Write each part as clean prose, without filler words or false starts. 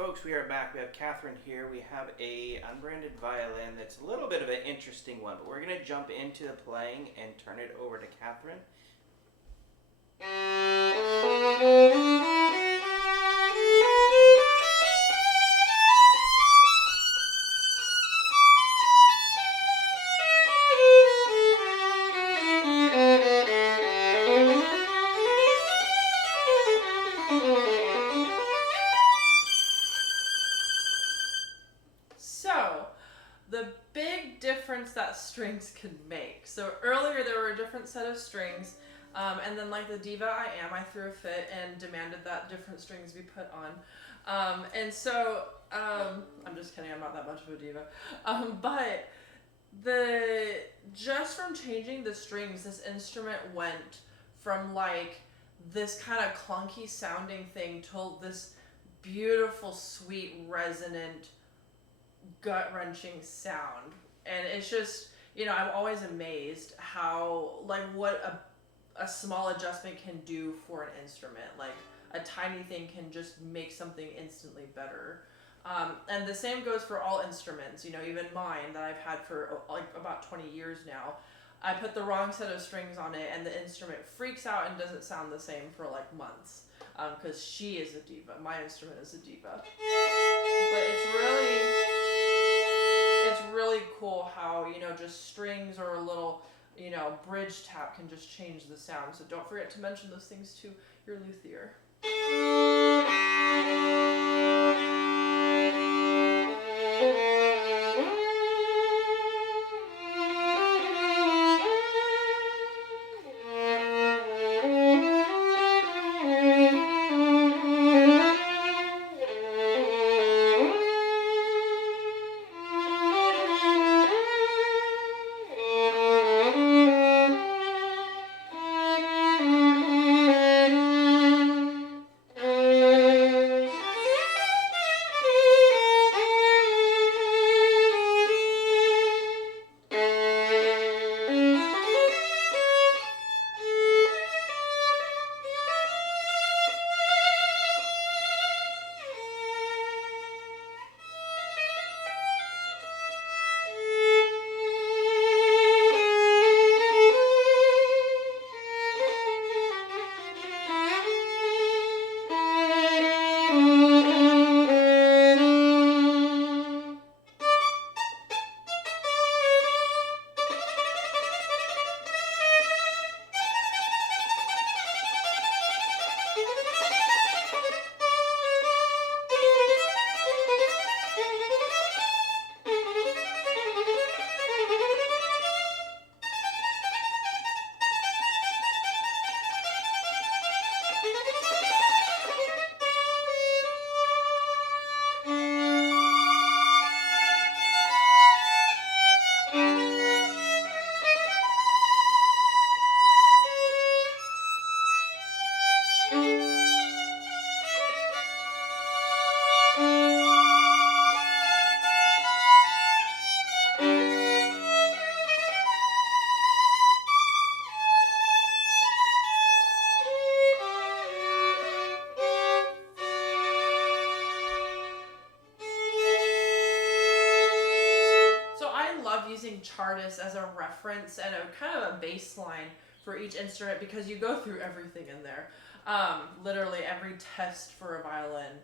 folks, we are back. We have Catherine here. We have a unbranded violin that's a little bit of an interesting one, but we're going to jump into the playing and turn it over to Catherine. So, the big difference that strings can make. So earlier there were a different set of strings, and then like the diva I am, I threw a fit and demanded that different strings be put on. I'm just kidding, I'm not that much of a diva. But just from changing the strings, this instrument went from like this kind of clunky sounding thing to this beautiful, sweet, resonant, gut-wrenching sound. And it's just, I'm always amazed how, like, what a small adjustment can do for an instrument. Like, a tiny thing can just make something instantly better. And the same goes for all instruments, even mine that I've had for like about 20 years now. I put the wrong set of strings on it and the instrument freaks out and doesn't sound the same for like months. Because she is a diva. My instrument is a diva. But it's really cool how, just strings or a little, bridge tap can just change the sound. So don't forget to mention those things to your luthier. Chartists as a reference and a kind of a baseline for each instrument because you go through everything in there. Literally every test for a violin.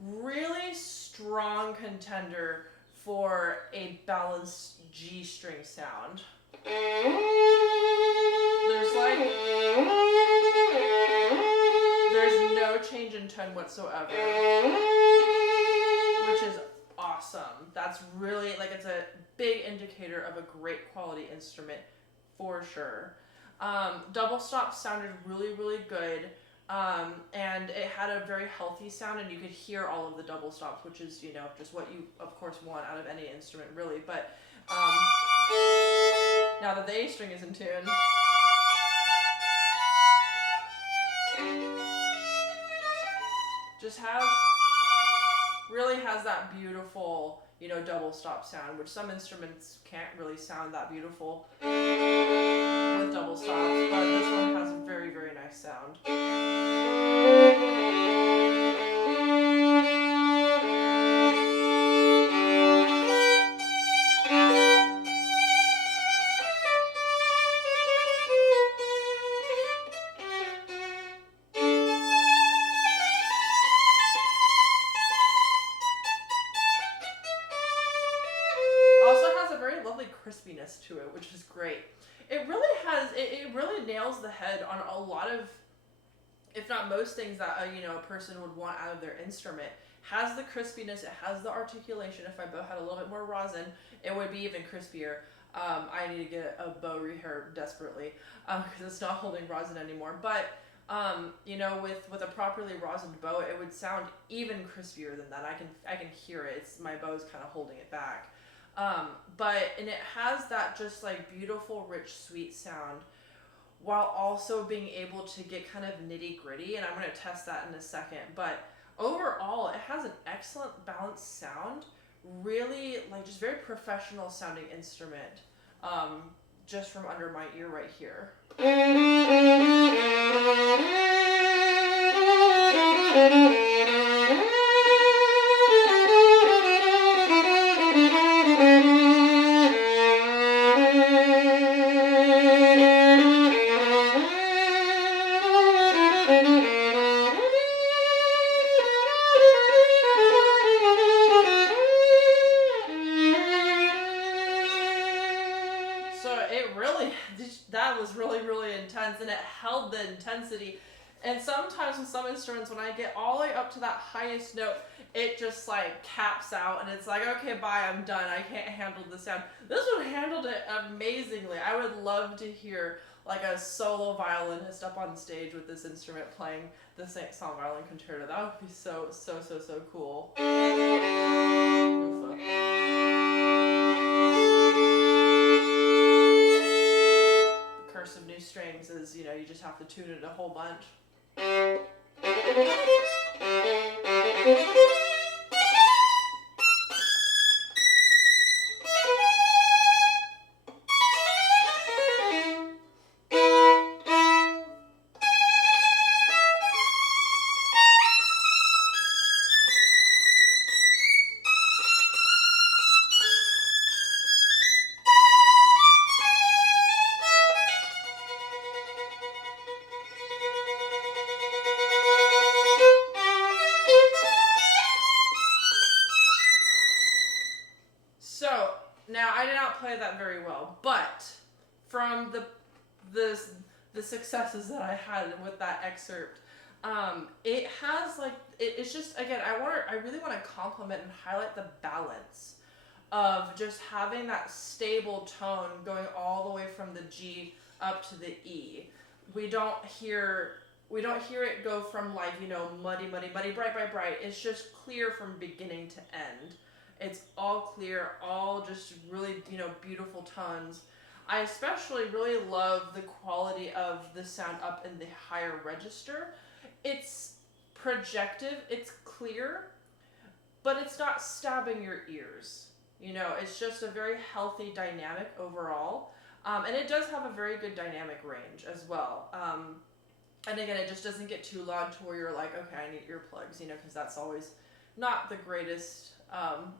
Really strong contender for a balanced G string sound. There's no change in tone whatsoever, which is awesome. That's really, it's a big indicator of a great quality instrument for sure. Double stop sounded really, really good. And it had a very healthy sound and you could hear all of the double stops, which is, just what you, of course, want out of any instrument, really. But now that the A string is in tune, really has that beautiful, double stop sound, which some instruments can't really sound that beautiful with double stops, but this one has a very, very nice sound. crispiness to it, which is great. It really has, it really nails the head on a lot of, if not most things that a person would want out of their instrument. Has the crispiness, it has the articulation. If my bow had a little bit more rosin, it would be even crispier. I need to get a bow rehair desperately because it's not holding rosin anymore. But with a properly rosined bow, it would sound even crispier than that. I can hear it. My bow's kind of holding it back. And it has that just like beautiful, rich, sweet sound, while also being able to get kind of nitty gritty. And I'm going to test that in a second. But overall, it has an excellent balanced sound. Really, like, just very professional sounding instrument. Just from under my ear right here. That was really, really intense, and it held the intensity. And sometimes with some instruments, when I get all the way up to that highest note, it just like caps out, and it's like, okay, bye, I'm done. I can't handle the sound. This one handled it amazingly. I would love to hear like a solo violinist up on stage with this instrument playing the St. Saëns Violin Concerto. That would be so cool. Curse of new strings is, you just have to tune it a whole bunch. Now, I did not play that very well, but from the successes that I had with that excerpt, it has like it's just, again, I really want to compliment and highlight the balance of just having that stable tone going all the way from the G up to the E. We don't hear it go from like, muddy, bright. It's just clear from beginning to end. It's all clear, all just really, beautiful tones. I especially really love the quality of the sound up in the higher register. It's projective, it's clear, but it's not stabbing your ears. It's just a very healthy dynamic overall. And it does have a very good dynamic range as well. And again, it just doesn't get too loud to where you're like, okay, I need earplugs, because that's always not the greatest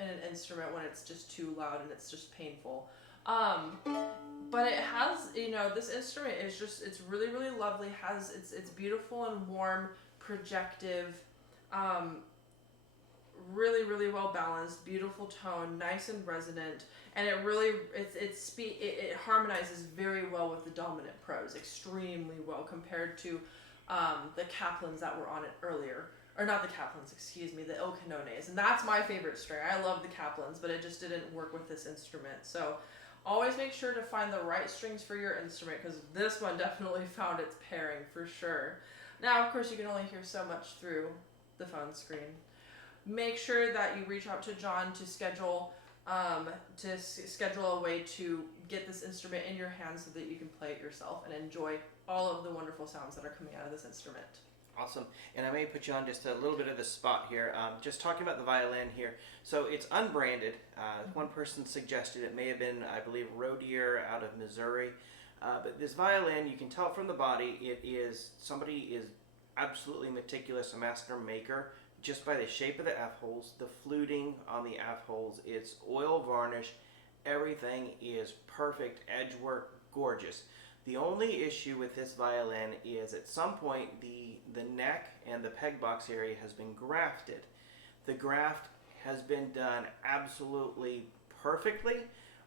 in an instrument when it's just too loud and it's just painful. But it has, this instrument is just, it's really, really lovely. It's beautiful and warm, projective, really, really well balanced, beautiful tone, nice and resonant, and it really, it harmonizes very well with the dominant pros, extremely well compared to the Kaplans that were on it earlier. Or not the Kaplans, excuse me, the Il Canones. And that's my favorite string. I love the Kaplans, but it just didn't work with this instrument. So always make sure to find the right strings for your instrument, because this one definitely found its pairing for sure. Now, of course, you can only hear so much through the phone screen. Make sure that you reach out to John to schedule a way to get this instrument in your hands so that you can play it yourself and enjoy all of the wonderful sounds that are coming out of this instrument. Awesome. And I may put you on just a little bit of the spot here. Just talking about the violin here. So it's unbranded. One person suggested it may have been, I believe, Rodier out of Missouri. But this violin, you can tell from the body, somebody is absolutely meticulous, a master maker, just by the shape of the F-holes, the fluting on the F-holes. It's oil varnish. Everything is perfect, edge work, gorgeous. The only issue with this violin is at some point the neck and the peg box area has been grafted. The graft has been done absolutely perfectly,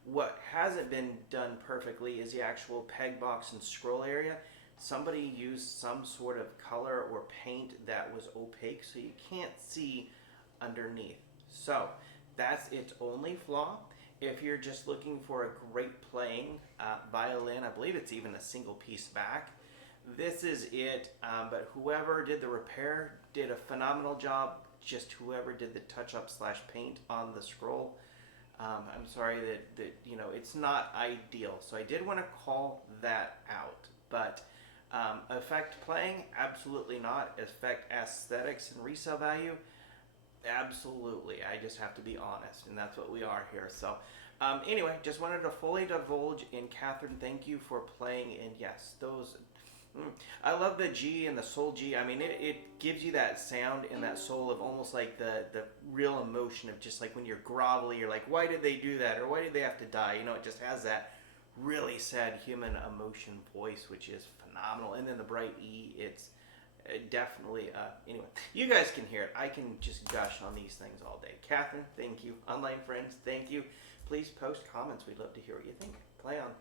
What hasn't been done perfectly is the actual peg box and scroll area. Somebody used some sort of color or paint that was opaque so you can't see underneath. So that's its only flaw. If you're just looking for a great playing violin, I believe it's even a single piece back, this is it. But whoever did the repair did a phenomenal job. Just whoever did the touch up / paint on the scroll. I'm sorry that it's not ideal. So I did want to call that out. But effect playing, absolutely not. Effect aesthetics and resale value, absolutely. I just have to be honest, and that's what we are here. So anyway, just wanted to fully divulge. And Catherine, thank you for playing. And yes, those I love the G and the soul G. I mean, it gives you that sound and that soul of almost like the real emotion of just like when you're grovelly, you're like, why did they do that? Or why did they have to die? It just has that really sad human emotion voice, which is phenomenal. And then the bright E, it's definitely, anyway, you guys can hear it. I can just gush on these things all day. Catherine, thank you. Online friends, thank you. Please post comments. We'd love to hear what you think. Play on.